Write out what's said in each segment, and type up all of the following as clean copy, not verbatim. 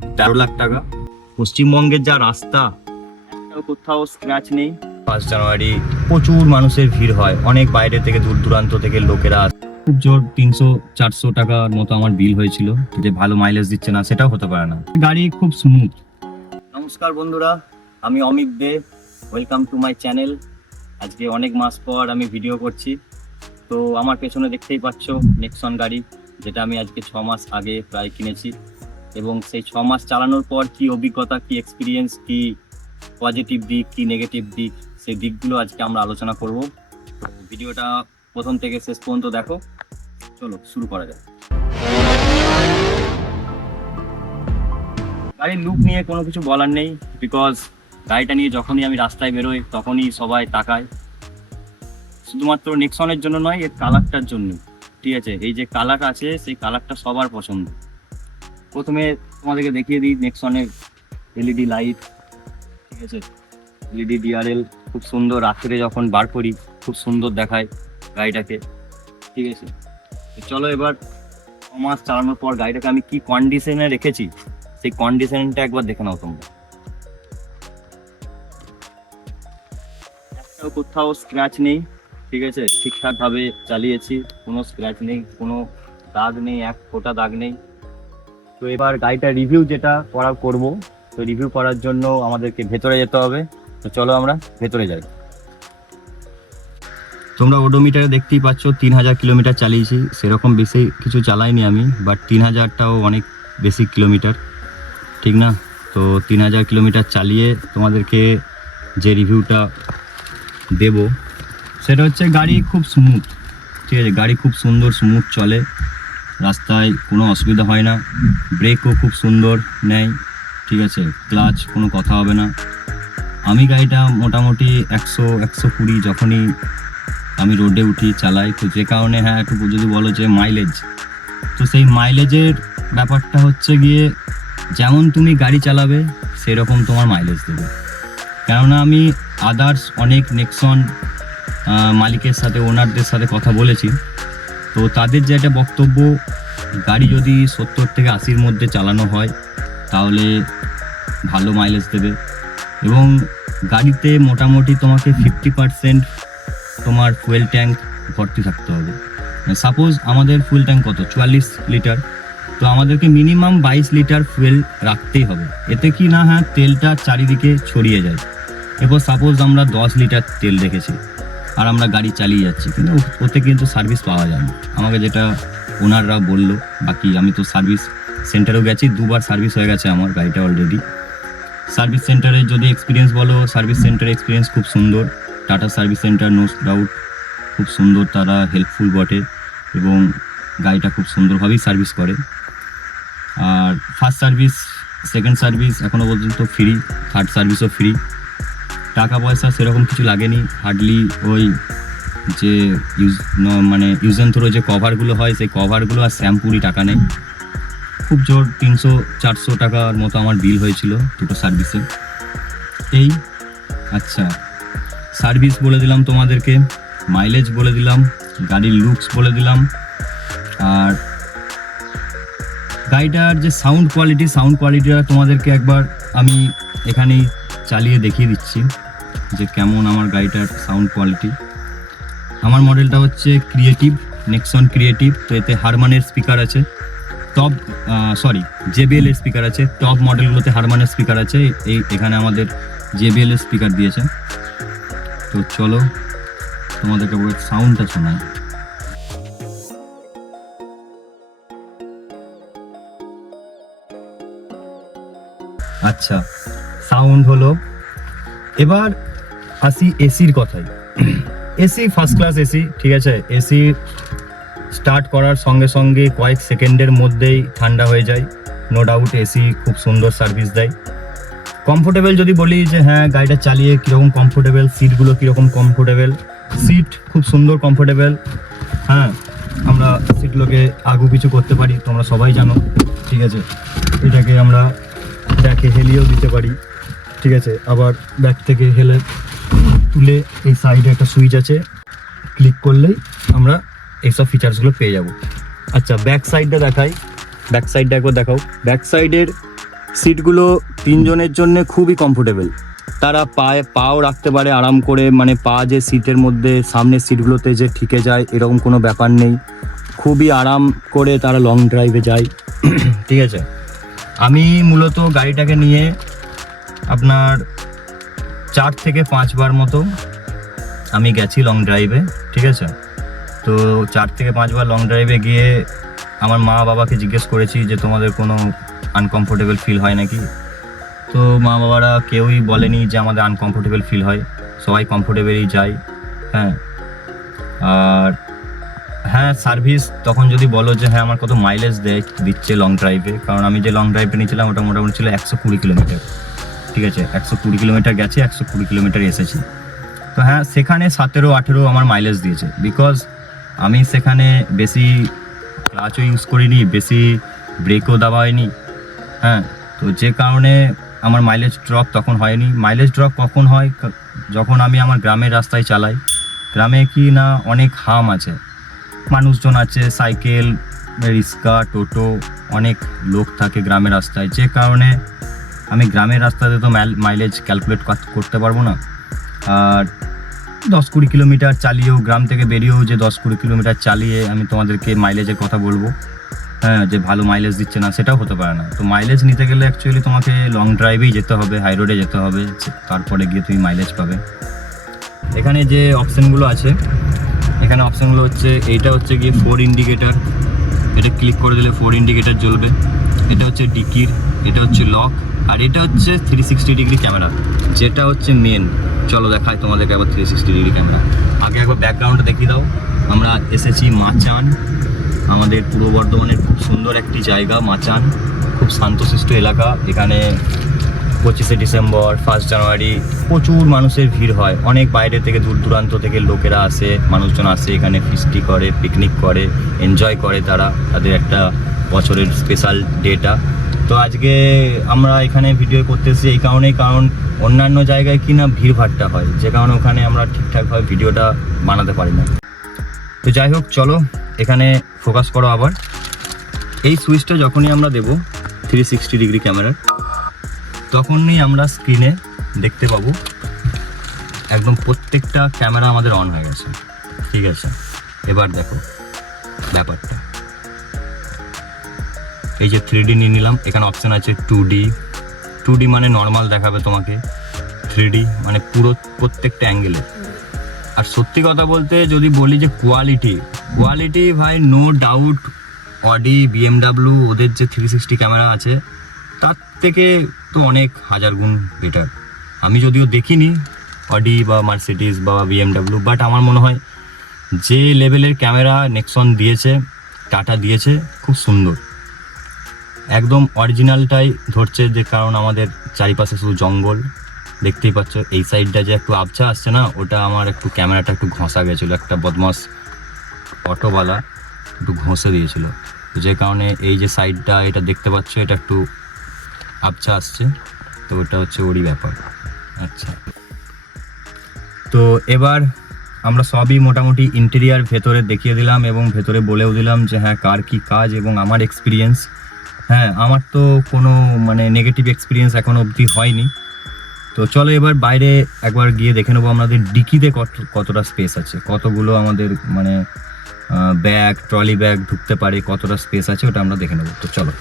13 লাখ টাকা। পশ্চিমবঙ্গের যা রাস্তা, কোথাও স্ক্র্যাচ নেই। 5 জানুয়ারি প্রচুর মানুষের ভিড় হয়, অনেক বাইরে থেকে দূর দূরান্ত থেকে লোকেরা। খুব জোর 300-400 টাকার মতো আমার বিল হয়েছিল। যে ভালো মাইলেজ দিচ্ছে না সেটাও হতে পারে না, গাড়ি খুব স্মুথ। নমস্কার বন্ধুরা, আমি অমিত দে, ওয়েলকাম টু মাই চ্যানেল। আজকে অনেক মাস পর আমি ভিডিও করছি। তো আমার পেছনে দেখতেই পাচ্ছ নেক্সন গাড়ি, যেটা আমি আজকে 6 মাস আগে প্রায় কিনেছি। এবং সেই 6 মাস চালানোর পর কি অভিজ্ঞতা, কি এক্সপিরিয়েন্স, কি পজিটিভ দিক, কি নেগেটিভ দিক, সেই দিকগুলো আজকে আমরা আলোচনা করব। ভিডিওটা প্রথম থেকে শেষ পর্যন্ত দেখো। চলো শুরু করা যাক। গাড়ির লুক নিয়ে কোনো কিছু বলার নেই, বিকজ গাড়িটা নিয়ে যখনই আমি রাস্তায় বেরোই তখনই সবাই তাকায়। শুধুমাত্র নেক্সনের জন্য নয়, এর কালারটার জন্য। ঠিক আছে, এই যে কালার আছে সেই কালারটা সবার পছন্দ। প্রথমে তোমাদেরকে দেখিয়ে দিই নেক্সনের এলইডি লাইট। ঠিক আছে, এলইডি ডিআরএল খুব সুন্দর, রাত্রে যখন বার করি খুব সুন্দর দেখায় গাড়িটাকে। ঠিক আছে, চলো এবার 6 মাস চালানোর পর গাড়িটাকে আমি কি কন্ডিশনে রেখেছি সেই কন্ডিশনটা একবার দেখে নাও তোমরা। একটাও কোথাও স্ক্র্যাচ নেই। ঠিক আছে, ঠিকঠাকভাবে চালিয়েছি, কোনো স্ক্র্যাচ নেই, কোনো দাগ নেই, এক ফোঁটা দাগ নেই। তো এবার গাড়িটা রিভিউ যেটা করব, তো রিভিউ করার জন্য আমাদেরকে ভেতরে যেতে হবে। তো চলো আমরা ভেতরে যাই। তোমরা ওডোমিটারে দেখতেই পাচ্ছ 3000 কিলোমিটার চালিয়েছি। সেরকম বেশি কিছু চালাইনি আমি, বাট 3000টাও অনেক বেশি কিলোমিটার, ঠিক না? তো 3000 কিলোমিটার চালিয়ে তোমাদেরকে যে রিভিউটা দেব সেটা হচ্ছে গাড়ি খুব স্মুথ। ঠিক আছে, গাড়ি খুব সুন্দর স্মুথ চলে, রাস্তায় কোনো অসুবিধা হয় না, ব্রেকও খুব সুন্দর নেয়। ঠিক আছে, ক্লাচ কোনো কথা হবে না। আমি গাড়িটা মোটামুটি 100-120 যখনই আমি রোডে উঠি চালাই। তো যে কারণে হ্যাঁ একটু যদি বলো যে মাইলেজ, তো সেই মাইলেজের ব্যাপারটা হচ্ছে গিয়ে যেমন তুমি গাড়ি চালাবে সেরকম তোমার মাইলেজ দেবে। কেননা আমি আদার্স অনেক নেক্সন মালিকের সাথে, ওনারদের সাথে কথা বলেছি। তো তাদের যে একটা বক্তব্য, গাড়ি যদি 70 থেকে 80-র মধ্যে চালানো হয় তাহলে ভালো মাইলেজ দেবে। এবং গাড়িতে মোটামুটি তোমাকে 50% তোমার ফুয়েল ট্যাঙ্ক ভর্তি থাকতে হবে। সাপোজ আমাদের ফুয়েল ট্যাঙ্ক কত, 44 লিটার, তো আমাদেরকে মিনিমাম 22 লিটার ফুয়েল রাখতেই হবে। এতে কি না, হ্যাঁ তেলটা চারিদিকে ছড়িয়ে যায়। এরপর সাপোজ আমরা 10 লিটার তেল রেখেছি আর আমরা গাড়ি চালিয়ে যাচ্ছি, কিন্তু ওতে কিন্তু সার্ভিস পাওয়া যায় না, আমাকে যেটা ওনাররা বললো। বাকি আমি তো সার্ভিস সেন্টারেও গেছি, 2বার সার্ভিস হয়ে গেছে আমার গাড়িটা অলরেডি। সার্ভিস সেন্টারে যদি এক্সপিরিয়েন্স বলো, সার্ভিস সেন্টারের এক্সপিরিয়েন্স খুব সুন্দর। Tata service centre no doubt খুব সুন্দর, তারা হেল্পফুল বটে এবং গাড়িটা খুব সুন্দরভাবেই সার্ভিস করে। আর ফার্স্ট সার্ভিস, সেকেন্ড সার্ভিস এখনও পর্যন্ত ফ্রি, থার্ড সার্ভিসও ফ্রি। টাকা পয়সা সেরকম কিছু লাগেনি, হার্ডলি ওই যে ইউজ অ্যান্ড থ্রো যে কভারগুলো হয় সেই কভারগুলো আর শ্যাম্পুরই টাকা নেই। খুব জোর 300-400 টাকার মতো আমার বিল হয়েছিল দুটো সার্ভিসে। এই আচ্ছা, সার্ভিস বলে দিলাম তোমাদেরকে, মাইলেজ বলে দিলাম, গাড়ির লুকস বলে দিলাম। আর গাড়িটার যে সাউন্ড কোয়ালিটিটা তোমাদেরকে একবার আমি এখানেই চালিয়ে দেখিয়ে দিচ্ছি যে কেমন আমার গাড়িটার সাউন্ড কোয়ালিটি। আমার মডেলটা হচ্ছে ক্রিয়েটিভ, নেক্সন ক্রিয়েটিভ। তো এতে হারমানের স্পিকার আছে, টপ JBL এর স্পিকার আছে। টপ মডেলগুলোতে হারমানের স্পিকার আছে, এখানে আমাদের JBL এর স্পিকার দিয়েছে। তো চলো তোমাদেরকে সাউন্ডটা শোনাই। আচ্ছা, সাউন্ড হলো। এবার আসি এসির কথায়। এসি ফার্স্ট ক্লাস এসি, ঠিক আছে। এসি স্টার্ট করার সঙ্গে সঙ্গে কয়েক সেকেন্ডের মধ্যেই ঠান্ডা হয়ে যায়, নো ডাউট। এসি খুব সুন্দর সার্ভিস দেয়। কমফোর্টেবল যদি বলি যে হ্যাঁ গাড়িটা চালিয়ে কীরকম কমফোর্টেবল, সিটগুলো কীরকম কমফোর্টেবল, সিট খুব সুন্দর কমফোর্টেবল। হ্যাঁ, আমরা সিটগুলোকে আগু পিছু করতে পারি, তোমরা সবাই জানো। ঠিক আছে, এটাকে আমরা ব্যাকে হেলিয়েও দিতে পারি। ঠিক আছে, আবার ব্যাক থেকে হেলে তুলে এই সাইডে একটা সুইচ আছে, ক্লিক করলেই আমরা এইসব ফিচার্সগুলো পেয়ে যাব। আচ্ছা, ব্যাক সাইডটা দেখাই, ব্যাক সাইডটা একবার দেখাও। ব্যাক সাইডের সিটগুলো তিনজনের জন্য খুবই কমফোর্টেবল। তারা পাও রাখতে পারে আরাম করে, মানে পা যে সিটের মধ্যে সামনের সিটগুলোতে যে ঠেকে যায় এরকম কোনো ব্যাপার নেই, খুবই আরাম করে তারা লং ড্রাইভে যায়। ঠিক আছে, আমি মূলত গাড়িটাকে নিয়ে আপনার 4 থেকে 5 বার মতো আমি গেছি লং ড্রাইভে। ঠিক আছে, তো 4 থেকে 5 বার লং ড্রাইভে গিয়ে আমার মা বাবাকে জিজ্ঞেস করেছি যে তোমাদের কোনো আনকমফোর্টেবল ফিল হয় নাকি। তো মা বাবারা কেউই বলেনি যে আমাদের আনকমফোর্টেবল ফিল হয়, সবাই কমফোর্টেবলই যায়। হ্যাঁ, আর হ্যাঁ সার্ভিস তখন যদি বলো যে হ্যাঁ আমার কত মাইলেজ দিচ্ছে লং ড্রাইভে, কারণ আমি যে লং ড্রাইভটা নিয়েছিলাম ওটা মোটামুটি ছিল 120 কিলোমিটার। ঠিক আছে, 120 কিলোমিটার গেছে, 120 কিলোমিটার এসেছি। তো হ্যাঁ সেখানে 17-18 আমার মাইলেজ দিয়েছে, বিকজ আমি সেখানে বেশি ক্লাচও ইউজ করিনি, বেশি ব্রেকও দেওয়া হয়নি। হ্যাঁ, তো যে কারণে আমার মাইলেজ ড্রপ তখন হয়নি। মাইলেজ ড্রপ কখন হয়, যখন আমি আমার গ্রামের রাস্তায় চালাই। গ্রামে কি না অনেক হাম আছে, মানুষজন আছে, সাইকেল, রিক্সা, টোটো, অনেক লোক থাকে গ্রামের রাস্তায়, যে কারণে আমি গ্রামের রাস্তাতে তো মাইলেজ ক্যালকুলেট করতে পারবো না। আর 10-20 কিলোমিটার চালিয়েও, গ্রাম থেকে বেরিয়েও যে 10-20 কিলোমিটার চালিয়ে আমি তোমাদেরকে মাইলেজের কথা বলবো, হ্যাঁ যে ভালো মাইলেজ দিচ্ছে না, সেটাও হতে পারে না। তো মাইলেজ নিতে গেলে অ্যাকচুয়ালি তোমাকে লং ড্রাইভেই যেতে হবে, হাই রোডে যেতে হবে, তারপরে গিয়ে তুমি মাইলেজ পাবে। এখানে যে অপশানগুলো আছে, এখানে অপশানগুলো হচ্ছে, এইটা হচ্ছে গিয়ে 4 ইন্ডিকেটার, এটা ক্লিক করে দিলে 4 ইন্ডিকেটার জ্বলবে। এটা হচ্ছে ডিকির, এটা হচ্ছে লক, আর এটা হচ্ছে 360 ডিগ্রি ক্যামেরা, যেটা হচ্ছে মেন। চলো দেখাই তোমাদেরকে একবার 360 ডিগ্রি ক্যামেরা। আগে একবার ব্যাকগ্রাউন্ডটা দেখিয়ে দাও। আমরা এসেছি মাচান, আমাদের পূর্ব বর্ধমানের খুব সুন্দর একটি জায়গা মাচান, খুব শান্তশিষ্ট এলাকা। এখানে 25শে ডিসেম্বর, 1 জানুয়ারি প্রচুর মানুষের ভিড় হয়, অনেক বাইরে থেকে দূর দূরান্ত থেকে লোকেরা আসে, মানুষজন আসে এখানে, ফিস্টি করে, পিকনিক করে, এনজয় করে তারা তাদের একটা বছরের স্পেশাল ডেটা। তো আজকে আমরা এখানে ভিডিও করতে এসেছি এই কারণেই, কারণ অন্যান্য জায়গায় কি না ভিড়ভাট্টা হয়, যে কারণে ওখানে আমরা ঠিকঠাকভাবে ভিডিওটা বানাতে পারি না। তো যাই হোক, চলো এখানে ফোকাস করো আবার। এই সুইচটা যখনই আমরা দেবো 360 ডিগ্রি ক্যামেরার, তখনই আমরা স্ক্রিনে দেখতে পাবো একদম প্রত্যেকটা ক্যামেরা আমাদের অন হয়ে গেছে। ঠিক আছে, এবার দেখো ব্যাপারটা, এই যে 3D নিয়ে নিলাম, এখানে অপশান আছে 2D মানে নর্মাল দেখাবে তোমাকে, 3D মানে পুরো প্রত্যেকটা অ্যাঙ্গেলে। আর সত্যি কথা বলতে যদি বলি যে কোয়ালিটি ভাই নো ডাউট, অডি, BMW ওদের যে 360 ক্যামেরা আছে তার থেকে তো অনেক হাজার গুণ বেটার। আমি যদিও দেখিনি অডি বা মার্সিডিজ বা BMW, বাট আমার মনে হয় যে লেভেলের ক্যামেরা নেক্সন দিয়েছে, টাটা দিয়েছে, খুব সুন্দর, একদম অরিজিনালটাই ধরছে। যে কারণ আমাদের চারিপাশে শুধু জঙ্গল দেখতেই পাচ্ছ, এই সাইডটা যে একটু আবছা আসছে না, ওটা আমার একটু ক্যামেরাটা একটু ঘষা গেছিলো, একটা বদমাস অটোওয়ালা একটু ঘষে দিয়েছিল, যে কারণে এই যে সাইডটা এটা দেখতে পাচ্ছ এটা একটু আবছা আসছে। তো ওটা হচ্ছে ওরই ব্যাপার। আচ্ছা, তো এবার আমরা সবই মোটামুটি ইন্টেরিয়ার ভেতরে দেখিয়ে দিলাম এবং ভেতরে বলেও দিলাম যে হ্যাঁ কার কী কাজ এবং আমার এক্সপিরিয়েন্স। হ্যাঁ, আমার তো কোনো মানে নেগেটিভ এক্সপিরিয়েন্স এখনো অবধি হয়নি। তো চলো এবার বাইরে একবার গিয়ে দেখে নেবো আমাদের ডিকিতে কতটা স্পেস আছে, কতগুলো আমাদের মানে ব্যাগ, ট্রলি ব্যাগ ঢুকতে পারে, কতটা স্পেস আছে ওটা আমরা দেখে নেবো। তো চলো,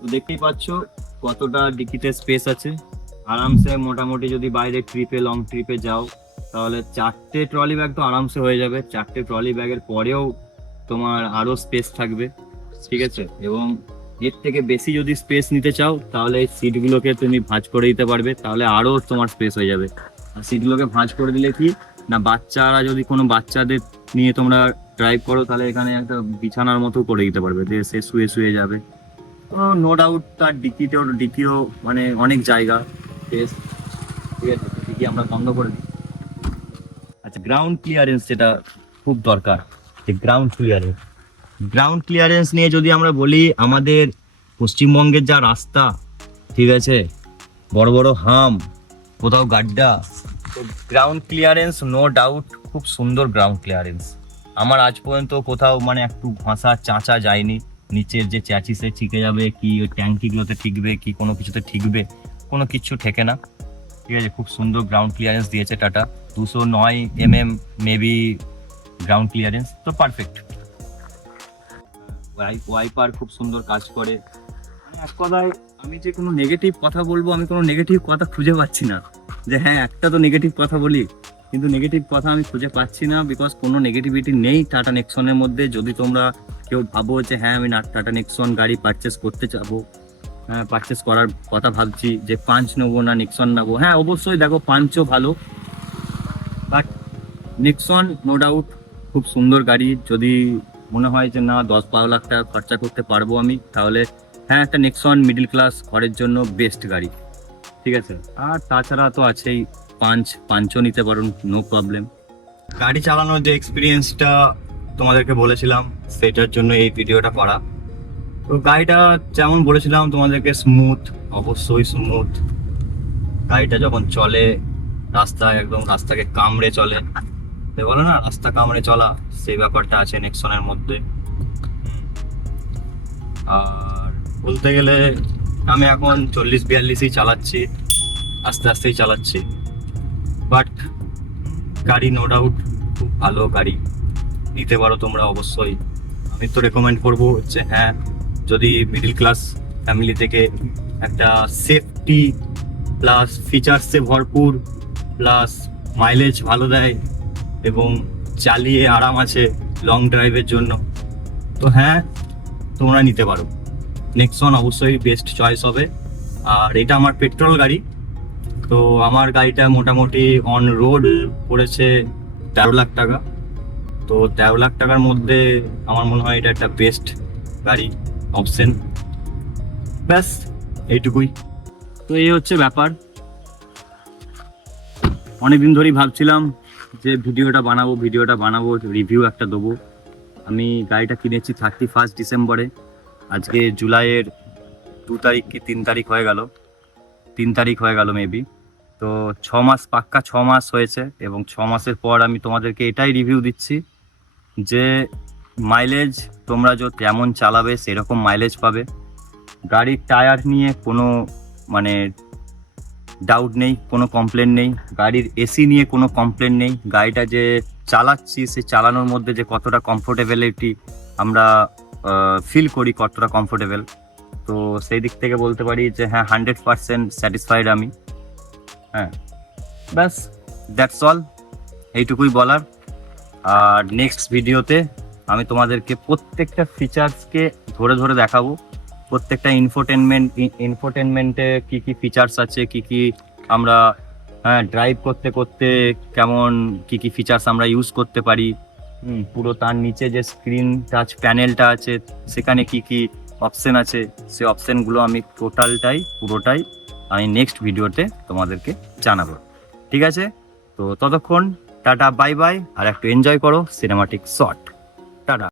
তো দেখতেই পাচ্ছ কতটা ডিকিতে স্পেস আছে। আরামসে মোটামুটি যদি বাইরে ট্রিপে, লং ট্রিপে যাও তাহলে 4টে ট্রলি ব্যাগ তো আরামসে হয়ে যাবে। 4টে ট্রলি ব্যাগের পরেও তোমার আরও স্পেস থাকবে। ঠিক আছে, এবং এর থেকে বেশি যদি স্পেস নিতে চাও তাহলে এই সিটগুলোকে তুমি ভাঁজ করে দিতে পারবে, তাহলে আরও তোমার স্পেস হয়ে যাবে। আর সিটগুলোকে ভাঁজ করে দিলে কি না, বাচ্চারা যদি কোনো বাচ্চাদের নিয়ে তোমরা ড্রাইভ করো তাহলে এখানে একটা বিছানার মতো করে দিতে পারবে, যে সে শুয়ে শুয়ে যাবে। নো ডাউট তার ডিকিও মানে অনেক জায়গা স্পেস। ঠিক আছে, ডিকি আমরা বন্ধ করে দিই। আচ্ছা, গ্রাউন্ড ক্লিয়ারেন্স যেটা খুব দরকার, যে গ্রাউন্ড ক্লিয়ারেন্স নিয়ে যদি আমরা বলি, আমাদের পশ্চিমবঙ্গের যা রাস্তা, ঠিক আছে, বড় বড় হাম, কোথাও গাড্ডা, তো গ্রাউন্ড ক্লিয়ারেন্স নো ডাউট খুব সুন্দর গ্রাউন্ড ক্লিয়ারেন্স। আমার আজ পর্যন্ত কোথাও মানে একটু ঘাসা চাঁচা যায়নি, নিচের যে চ্যাচিসে ঠিকে যাবে কি ওই ট্যাঙ্কিগুলোতে ঠিকবে কি কোনো কিছুতে ঠিকবে, কোনো কিছু ঠেকে না। ঠিক আছে, খুব সুন্দর গ্রাউন্ড ক্লিয়ারেন্স দিয়েছে টাটা, 209 মেবি গ্রাউন্ড ক্লিয়ারেন্স, তো পারফেক্ট। ওয়াইপার খুব সুন্দর কাজ করে। এক কথায় আমি যে কোনো নেগেটিভ কথা বলবো, আমি কোনো নেগেটিভ কথা খুঁজে পাচ্ছি না, যে হ্যাঁ একটা তো নেগেটিভ কথা বলি, কিন্তু নেগেটিভ কথা আমি খুঁজে পাচ্ছি না, বিকজ কোনো নেগেটিভিটি নেই টাটা নেক্সনের মধ্যে। যদি তোমরা কেউ ভাবো যে হ্যাঁ আমি টাটা নেক্সন গাড়ি পারচেস করতে যাবো, হ্যাঁ পারচেস করার কথা ভাবছি, যে পাঞ্চ নেবো না নেক্সন নেবো, হ্যাঁ অবশ্যই দেখো পাঞ্চও ভালো, বাট নেক্সন নো ডাউট খুব সুন্দর গাড়ি। যদি মনে হয় যে না 10-12 লাখ টাকা খরচা করতে পারবো আমি, তাহলে হ্যাঁ একটা নেক্সন মিডল ক্লাস ঘরের জন্য বেস্ট গাড়ি। ঠিক আছে, আর তাছাড়া তো আছেই পাঞ্চও নিতে পারুন, নো প্রবলেম। গাড়ি চালানোর যে এক্সপিরিয়েন্সটা তোমাদেরকে বলেছিলাম, সেটার জন্য এই ভিডিওটা করা। তো গাড়িটা যেমন বলেছিলাম তোমাদেরকে, স্মুথ, অবশ্যই স্মুথ। গাড়িটা যখন চলে রাস্তায়, একদম রাস্তাকে কামড়ে চলে, বলে না রাস্তা কামড়ে চলা, সেই ব্যাপারটা আছে নেক্সনের মধ্যে। আর বলতে গেলে আমি এখন 40-42ই চালাচ্ছি, আস্তে আস্তেই চালাচ্ছি, বাট গাড়ি নো ডাউট খুব ভালো গাড়ি, নিতে পারো তোমরা অবশ্যই। আমি তো রেকমেন্ড করবো যে হ্যাঁ, যদি মিডল ক্লাস ফ্যামিলি থেকে একটা সেফটি প্লাস ফিচার্সে ভরপুর প্লাস মাইলেজ ভালো দেয় এবং চালিয়ে আরাম আছে লং ড্রাইভের জন্য, তো হ্যাঁ তোমরা নিতে পারো। নেক্সন অবশ্যই বেস্ট চয়েস হবে। আর এটা আমার পেট্রোল গাড়ি, তো আমার গাড়িটা মোটামুটি অন রোড পড়েছে 13 লাখ টাকা। তো 13 লাখ টাকার মধ্যে আমার মনে হয় এটা একটা বেস্ট গাড়ি অপশন। ব্যাস এইটুকুই। তো এই হচ্ছে ব্যাপার। অনেকদিন ধরেই ভাবছিলাম যে ভিডিওটা বানাবো, রিভিউ একটা দেবো। আমি গাড়িটা কিনেছি 31 ডিসেম্বরে, আজকে জুলাইয়ের 2 তারিখ কি 3 তারিখ হয়ে গেল, 3 তারিখ হয়ে গেল মেবি। তো 6 মাস, পাক্কা 6 মাস হয়েছে, এবং 6 মাসের পর আমি তোমাদেরকে এটাই রিভিউ দিচ্ছি যে মাইলেজ তোমরা যেমন চালাবে সেরকম মাইলেজ পাবে। গাড়ির টায়ার নিয়ে কোনো মানে ডাউট নেই, কোনো কমপ্লেন নেই। গাড়ির এসি নিয়ে কোনো কমপ্লেন নেই। গাড়িটা যে চালাচ্ছি, সে চালানোর মধ্যে যে কতটা কমফোর্টেবিলিটি আমরা ফিল করি, কতটা কমফোর্টেবল, তো সেই দিক থেকে বলতে পারি যে হ্যাঁ 100% স্যাটিসফাইড আমি। হ্যাঁ ব্যাস, দ্যাটস অল, এইটুকুই বলার। আর নেক্সট ভিডিওতে আমি তোমাদেরকে প্রত্যেকটা ফিচার্সকে ধরে ধরে দেখাবো, প্রত্যেকটা ইনফোটেনমেন্টে কি কি ফিচার্স আছে, কি কি আমরা ড্রাইভ করতে করতে কেমন কি কি ফিচার্স আমরা ইউজ করতে পারি, পুরো তার নিচে যে স্ক্রিন টাচ প্যানেলটা আছে সেখানে কি কি অপশন আছে, সেই অপশনগুলো আমি পুরোটাই আমি নেক্সট ভিডিওতে তোমাদেরকে জানাবো। ঠিক আছে, তো ততক্ষণ টাটা বাই বাই, আর একটু এনজয় করো সিনেমাটিক শট। টাটা।